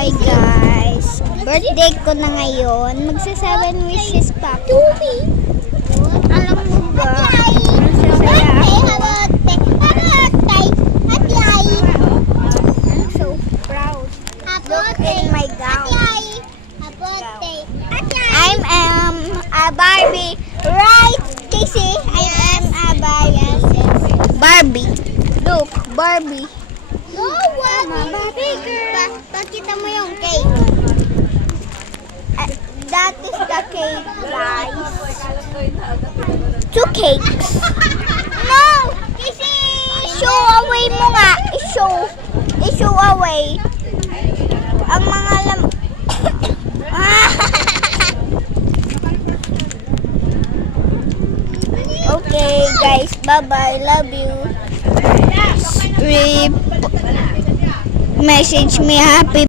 Hi guys! Birthday ko na ngayon. Magsa 7 wishes pa ako. Alam mo ba? Masasaya ako. I'm so proud. Look in my gown. I'm a Barbie. Right, Casey? I am a Barbie. Barbie. Look, Barbie. No, wag. Bigger. Pakita mo yung cake. That is the cake, guys. 2 cakes. No! Kasi, I-show away mo nga. I-show away. Ang mga Okay, guys. Bye-bye. Love you. Message me happy